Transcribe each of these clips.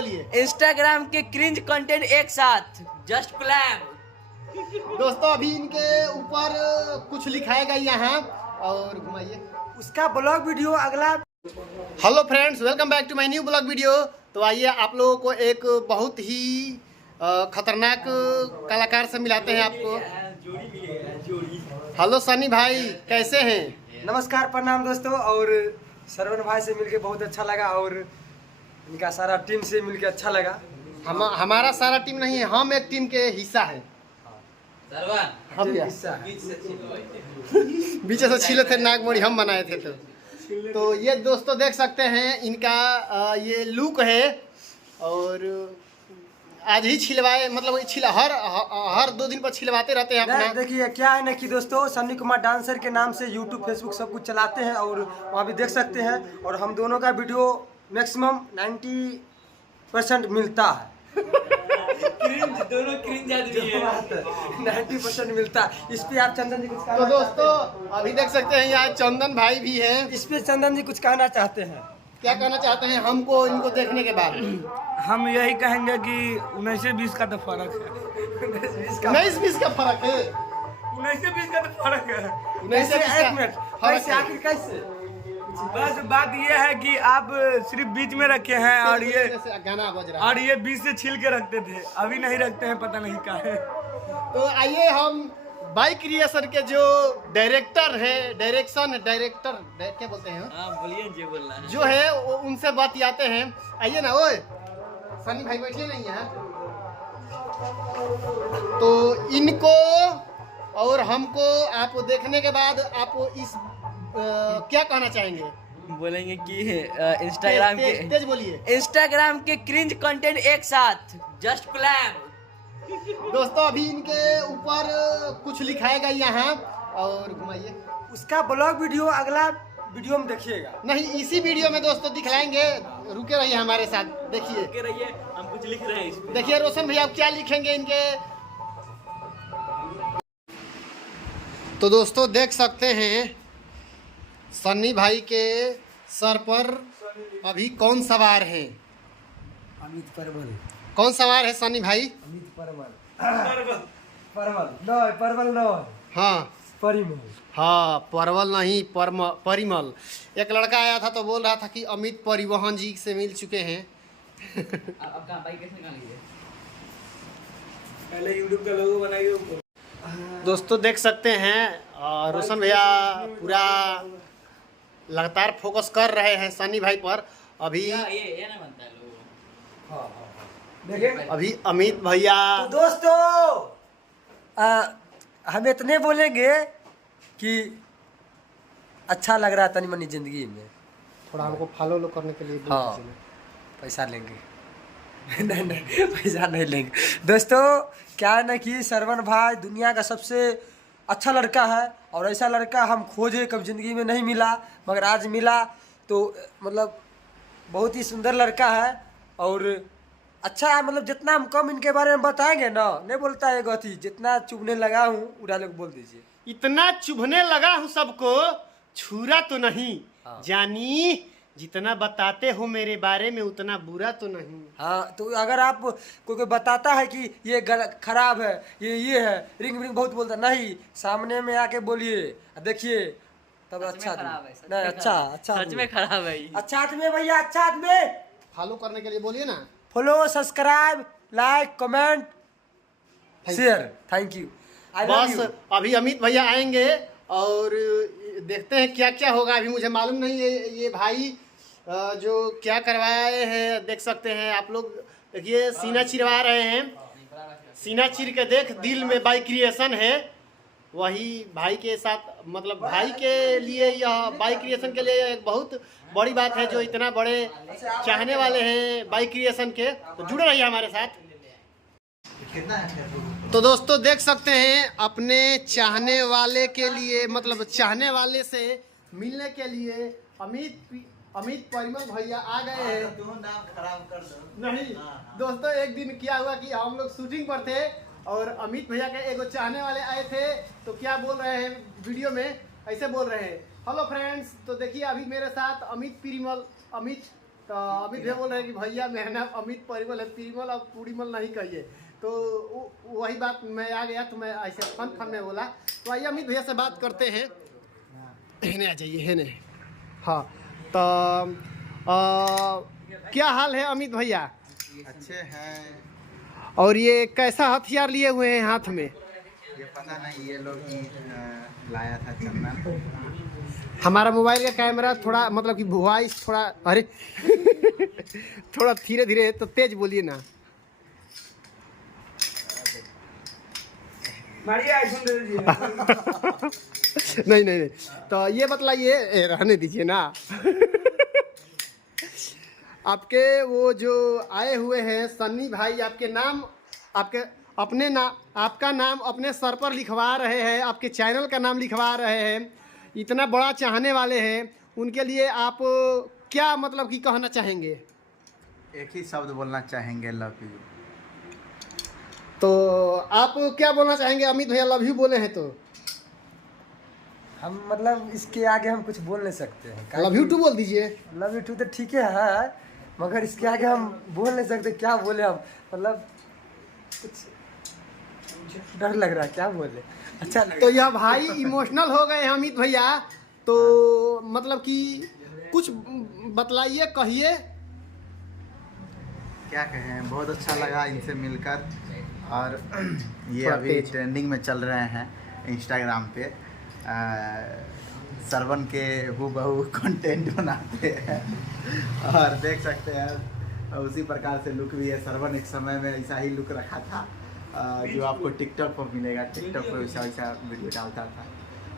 बोलिए। इंस्टाग्राम के cringe content एक साथ, जस्ट कोलैब। दोस्तों अभी इनके ऊपर कुछ लिखाएगा यहाँ और घुमाइए उसका ब्लॉग वीडियो अगला। Hello friends, welcome back to my new blog video. तो आइए आप लोगों को एक बहुत ही खतरनाक कलाकार से मिलाते हैं आपको। हेलो सनी भाई, कैसे हैं? नमस्कार, प्रणाम दोस्तों। और सरवन भाई से मिलके बहुत अच्छा लगा और इनका सारा टीम से मिलके अच्छा लगा। हमारा सारा टीम नहीं है, हम एक टीम के हिस्सा हैं। हम क्या हिस्सा है। बीच से छीले थे, नागमोड़ी हम बनाए थे। तो ये दोस्तों देख सकते हैं इनका ये लुक है। और आज ही छिलवाए, मतलब हर 2 दिन पर छिलवाते रहते हैं अपना। देखिए क्या है ना कि दोस्तों सन्नी कुमार डांसर के नाम से यूट्यूब फेसबुक सब कुछ चलाते हैं और वहाँ भी देख सकते हैं। और हम दोनों का वीडियो मैक्सिमम 90% मिलता है। दोनों क्रिंज आदमी है। 90% मिलता है। इस पे आप चंदन जी कुछ तो दोस्तों अभी देख सकते हैं यहाँ चंदन भाई भी हैं। इस पे चंदन जी कुछ कहना चाहते हैं। क्या कहना चाहते हैं हमको इनको देखने के बाद? हम यही कहेंगे कि 19-20 का तो फर्क है। 19-20 का फर्क है। 19-20 का तो फर्क है। 19 एक मिनट, कैसे आखिर कैसे? बस बात ये है कि आप सिर्फ बीच में रखे हैं और ये गाना बज रहा है। और ये बीच से छील के रखते थे, अभी नहीं रखते हैं, पता नहीं क्या है। तो आइए हम बाई क्रिएशन के जो डायरेक्टर है, क्या बोलते हैं, बोलिए जी, बोल रहा है जो है वो उनसे बतियाते हैं। आइए ना। ओए सनी भाई बैठिए नहीं है तो इनको और हमको आप देखने के बाद आप इस क्या कहना चाहेंगे? बोलेंगे कि इंस्टाग्राम तेज बोलिए। इंस्टाग्राम के क्रिंज कंटेंट एक साथ, जस्ट कोलैब। दोस्तों अभी इनके ऊपर कुछ लिखाएगा यहाँ और घुमाइए। उसका ब्लॉग वीडियो अगला वीडियो में देखिएगा। नहीं, इसी वीडियो में दोस्तों दिखलाएंगे। रुके रहिए हमारे साथ, देखिए के रहिए, हम कुछ लिख रहे हैं इस पे। देखिए रोशन भैया आप क्या लिखेंगे इनके। तो दोस्तों देख सकते हैं सन्नी भाई के सर पर अभी कौन सवार है? अमित परवल। कौन सवार है सन्नी भाई? अमित परवल। परवल न हाँ परिमल। हाँ, परवल नहीं परिमल। एक लड़का आया था तो बोल रहा था कि अमित परिवहन जी से मिल चुके हैं। अब कहाँ बाइक कैसे निकालेंगे? पहले यूट्यूब का लोगो बनाइए ऊपर। दोस्तों देख सकते हैं रोशन भैया पूरा लगातार फोकस कर रहे हैं सन्नी भाई पर। अभी ये ना बनता है लोगो। देखिए अभी अमित भैया तो दोस्तों हम इतने बोलेंगे कि अच्छा लग रहा है तनी मनी जिंदगी में। थोड़ा हमको फॉलो करने के लिए बोल हाँ। दीजिए। पैसा लेंगे। नहीं पैसा नहीं लेंगे। दोस्तों क्या है ना कि सरवन भाई दुनिया का सबसे अच्छा लड़का है और ऐसा लड़का हम खोजे कभी ज़िंदगी में नहीं मिला, मगर आज मिला। तो मतलब बहुत ही सुंदर लड़का है और अच्छा है। मतलब जितना हम कम इनके बारे में बताएंगे ना, नहीं बोलता है गति, जितना चुभने लगा हूँ उड़ा लोग बोल दीजिए। इतना चुभने लगा हूँ सबको, छुरा तो नहीं। हाँ। जानी जितना बताते हो मेरे बारे में उतना बुरा तो नहीं। हाँ, तो अगर आप कोई बताता है कि ये खराब है, ये है, रिंग बहुत बोलता, नहीं, सामने में आके बोलिए, देखिए तब अच्छा खराब है, नहीं, अच्छा सच में खराब है। अच्छा आदमी भैया, अच्छा आदमी। फॉलो करने के लिए बोलिए ना। Follow, subscribe, like, comment, share. Thank you. बस अभी अमित भैया आएंगे और देखते हैं क्या क्या होगा। अभी मुझे मालूम नहीं है ये भाई जो क्या करवाए हैं। देख सकते हैं आप लोग, देखिए सीना चिरवा रहे हैं। सीना चिर के देख, दिल में बाई क्रिएशन है। वही भाई के साथ, मतलब भाई के लिए यह बाई क्रिएशन के लिए एक बहुत बड़ी बात है जो इतना बड़े चाहने वाले हैं बाई क्रिएशन के। तो जुड़े रहिए हमारे साथ। तो दोस्तों देख सकते हैं अपने चाहने वाले के लिए, मतलब चाहने वाले से मिलने के लिए अमित परिमल भैया आ गए हैं। नाम खराब कर दो। नहीं दोस्तों, एक दिन क्या हुआ कि हम लोग शूटिंग पर थे और अमित भैया के एगो चाहने वाले आए थे। तो क्या बोल रहे हैं वीडियो में, ऐसे बोल रहे हैं, हेलो फ्रेंड्स। तो देखिए अभी मेरे साथ अमित तो अमित भैया बोल रहे हैं कि भैया मेरा नाम अमित परिमल है, परिमल और पूरीमल नहीं कहिए। तो वही बात मैं आ गया तो मैं ऐसे फन में बोला। तो आइए अमित भैया से बात करते हैं। हेने आ जाइए, हेने। हाँ तो क्या हाल है अमित भैया? अच्छे हैं। और ये कैसा हथियार लिए हुए हैं हाथ में? ये पता नहीं, ये लोग ही लाया था चंदन। हमारा मोबाइल का कैमरा थोड़ा मतलब कि वॉइस थोड़ा, अरे थोड़ा धीरे धीरे तो तेज बोलिए ना। मारिए आईफोन दे दीजिए। नहीं नहीं नहीं, तो ये बतलाइए, रहने दीजिए ना। आपके वो जो आए हुए हैं सन्नी भाई, आपके नाम, आपके अपने नाम, आपका नाम अपने सर पर लिखवा रहे हैं, आपके चैनल का नाम लिखवा रहे हैं, इतना बड़ा चाहने वाले हैं, उनके लिए आप क्या मतलब कि कहना चाहेंगे? एक ही शब्द बोलना चाहेंगे, लव यू। तो आप क्या बोलना चाहेंगे अमित भैया? लव यू बोले हैं तो हम मतलब इसके आगे हम कुछ बोल नहीं सकते हैं। लव यू टू बोल दीजिए। लव यू टू तो ठीक है, मगर इसके आगे हम बोल नहीं सकते। क्या बोले हम, मतलब कुछ डर लग रहा है, क्या बोले। अच्छा लग तो यह भाई इमोशनल हो गए हैं अमित भैया, तो मतलब कि कुछ बतलाइए, कहिए। क्या कहें, बहुत अच्छा लगा इनसे मिलकर। और ये थोड़ा अभी तेज। ट्रेंडिंग में चल रहे हैं इंस्टाग्राम पे। सरवन के हूबहू कंटेंट बनाते हैं और देख सकते हैं उसी प्रकार से लुक भी है। सरवन एक समय में ऐसा ही लुक रखा था, जो आपको टिकटॉक पर मिलेगा। टिकटॉक पर वैसा वैसा वीडियो डालता था।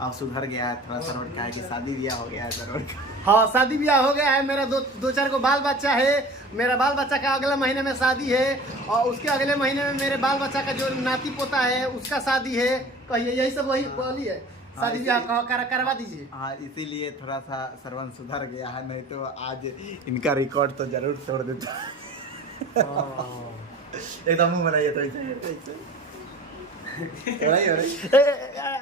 अब सुधर गया है थोड़ा। सरवन का है कि शादी ब्याह हो गया है सरवन का। हाँ, शादी ब्याह हो गया है। मेरा दो चार को बाल बच्चा है। मेरा बाल बच्चा का अगले महीने में शादी है, और उसके अगले महीने में मेरे बाल बच्चा का जो नाती पोता है उसका शादी है। कहिए, यही सब वही बोली है। शादी ब्याह करवा दीजिए। हाँ, इसीलिए थोड़ा सा सरवन सुधर गया है, नहीं तो आज इनका रिकॉर्ड तो जरूर तोड़ देता। एकदम मुंह बनाइए तो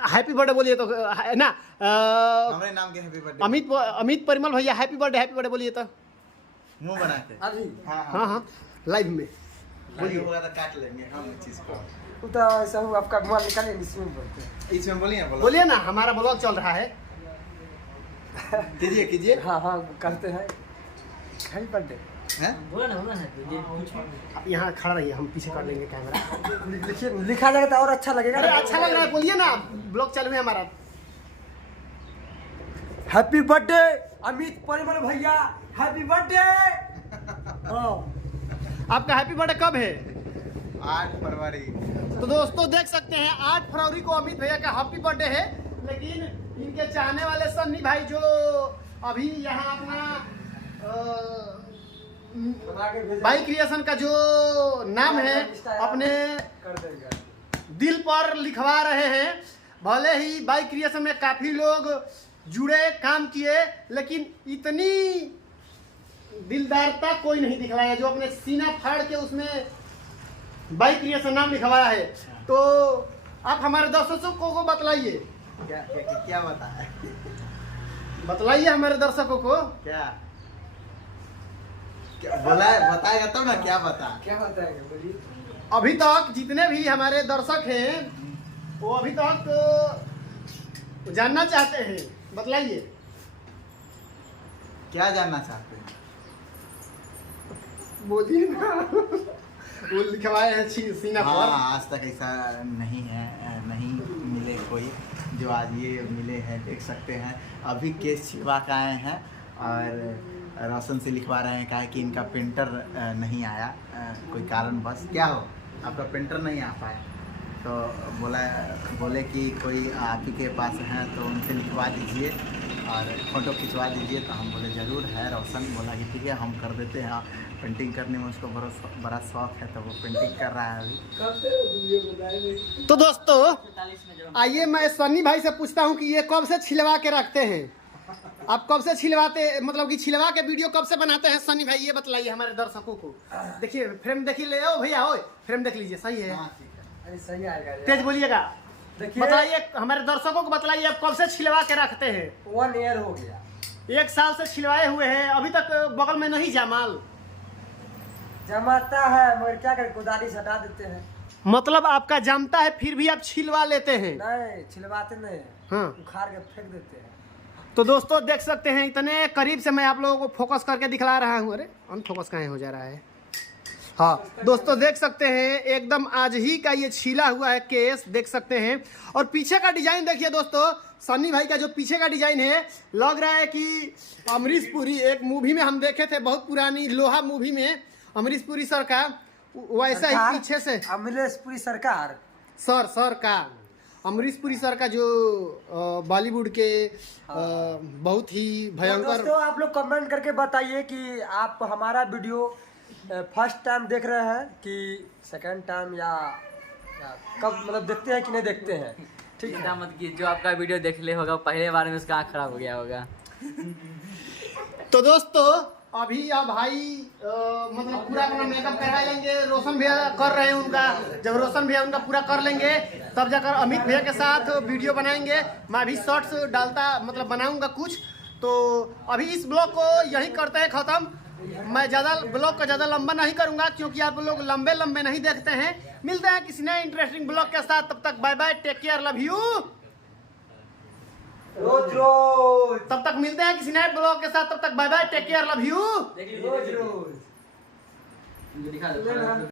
हैप्पी बर्थडे बोलिए तो है ना। हमारे नाम के हैप्पी बर्थडे। अमित परिमल भैया हैप्पी बर्थडे बोलिए तो। मुंह बना के। अभी हाँ हाँ हाँ, लाइव में बोलिए। होगा तो काट लेंगे हम इस चीज को। वो तो ऐसा हुआ, आपका मोबाइल निकालिए, इसमें बोलते हैं। इसमें बोलिए ना, बोलिए ना, हमारा ब्लॉग चल रहा है। कीजिए कीजिए। हाँ हाँ करते हैं। Happy birthday. हैं? बोला ना कुछ। आप यहाँ खड़ा रहिए, हम पीछे कर लेंगे कैमरा। लिखिए, लिखा जाएगा तो और अच्छा लगेगा। अरे अच्छा लग रहा है, बोलिए ना, ब्लॉग चालू है हमारा। हैप्पी बर्थडे अमित परिमल भैया, हैप्पी बर्थडे। आपका हैप्पी बर्थडे कब है? 8 फरवरी। तो दोस्तों देख सकते हैं 8 फरवरी को अमित भैया का हैप्पी बर्थडे है। लेकिन इनके चाहने वाले सन्नी भाई जो अभी यहाँ अपना बाई क्रिएशन का जो नाम है अपने दिल पर लिखवा रहे हैं। भले ही बाई क्रिएशन में काफी लोग जुड़े, काम किए, लेकिन इतनी दिलदारता कोई नहीं दिखलाया जो अपने सीना फाड़ के उसमें बाई क्रिएशन नाम लिखवाया है। तो आप हमारे दर्शकों को बतलाइए, क्या बताए? बताइए हमारे दर्शकों को। क्या बोला है? बताएगा तब ना, क्या बताएंगे, बोलिए। अभी तक जितने भी हमारे दर्शक हैं वो अभी तक जानना चाहते हैं, बतलाइए। क्या जानना चाहते हैं? बोलिए ना। वो लिखवाए हैं सीना पर। हाँ, आज तक ऐसा नहीं है, नहीं मिले कोई जो आज ये मिले हैं। देख सकते हैं अभी केस छिपवा के आए हैं और रोशन से लिखवा रहे हैं। कहा कि इनका प्रिंटर नहीं आया, कोई कारण बस। क्या हो, आपका प्रिंटर नहीं आ पाया? तो बोले कि कोई आप ही के पास हैं तो उनसे लिखवा दीजिए और फ़ोटो खिंचवा दीजिए। तो हम बोले ज़रूर है। रोशन बोला कि ठीक है, हम कर देते हैं। पेंटिंग करने में उसको बड़ा शौक है, तो वो पेंटिंग कर रहा है अभी। तो दोस्तों आइए मैं सन्नी भाई से पूछता हूँ कि ये कब से छिलवा के रखते हैं? आप कब से छिलवाते, मतलब कि छिलवा के वीडियो कब से बनाते हैं सन्नी भाई, ये बतलाइए हमारे दर्शकों को। देखिए फ्रेम देखिए, ले ओ भैया, ओ फ्रेम देख लीजिए, सही है। अरे सही आएगा, तेज बोलिएगा। देखिए, बताइए हमारे दर्शकों को, बतलाइए आप कब से छिलवा के रखते हैं? 1 ईयर हो गया। 1 साल से छिलवाए हुए हैं, अभी तक बगल में नहीं जामाल। जमाता है मगर क्या करें, कुदाली से हटा देते हैं। मतलब आपका जमता है फिर भी आप छिलवा लेते हैं? नहीं छिलवाते नहीं हैं, हाँ। उखाड़ के फेंक देते हैं। तो दोस्तों देख सकते हैं, इतने करीब से मैं आप लोगों को फोकस करके दिखला रहा हूँ। अरे अनफोकस कहाँ हो जा रहा है। हाँ दोस्तों देख सकते हैं, एकदम आज ही का ये छीला हुआ है केस, देख सकते हैं। और पीछे का डिजाइन देखिए दोस्तों, सन्नी भाई का जो पीछे का डिजाइन है, लग रहा है कि अमरीश पुरी, एक मूवी में हम देखे थे, बहुत पुरानी लोहा मूवी में अमरीश पुरी सर का वैसा ही पीछे से अमरीश पुरी सरकार सर का अमरीश पुरी सर का जो बॉलीवुड के बहुत ही भयंकर। दोस्तों आप लोग कमेंट करके बताइए कि आप हमारा वीडियो फर्स्ट टाइम देख रहे हैं कि सेकंड टाइम या कब मतलब देखते हैं कि नहीं देखते हैं। ठीक है, चिंता मत कीजिए, जो आपका वीडियो देख ले होगा पहले बार में उसका आँख खराब हो गया होगा। तो दोस्तों अभी अब भाई मतलब पूरा अपना मेकअप करवा लेंगे। रोशन भैया कर रहे हैं उनका, जब रोशन भैया उनका पूरा कर लेंगे तब जाकर अमित भैया के साथ वीडियो बनाएंगे। मैं भी शॉर्ट्स डालता मतलब बनाऊंगा कुछ। तो अभी इस ब्लॉग को यही करते हैं ख़त्म। मैं ज़्यादा ब्लॉग का ज़्यादा लंबा नहीं करूंगा क्योंकि आप लोग लंबे लंबे नहीं देखते हैं। मिलते हैं किसी नए इंटरेस्टिंग ब्लॉग के साथ, तब तक bye bye, take care, love you. रोज रोज तब तक मिलते हैं किसी नए ब्लॉग के साथ, तब तक bye bye, take care, love you. रोज रोज दिखा दो।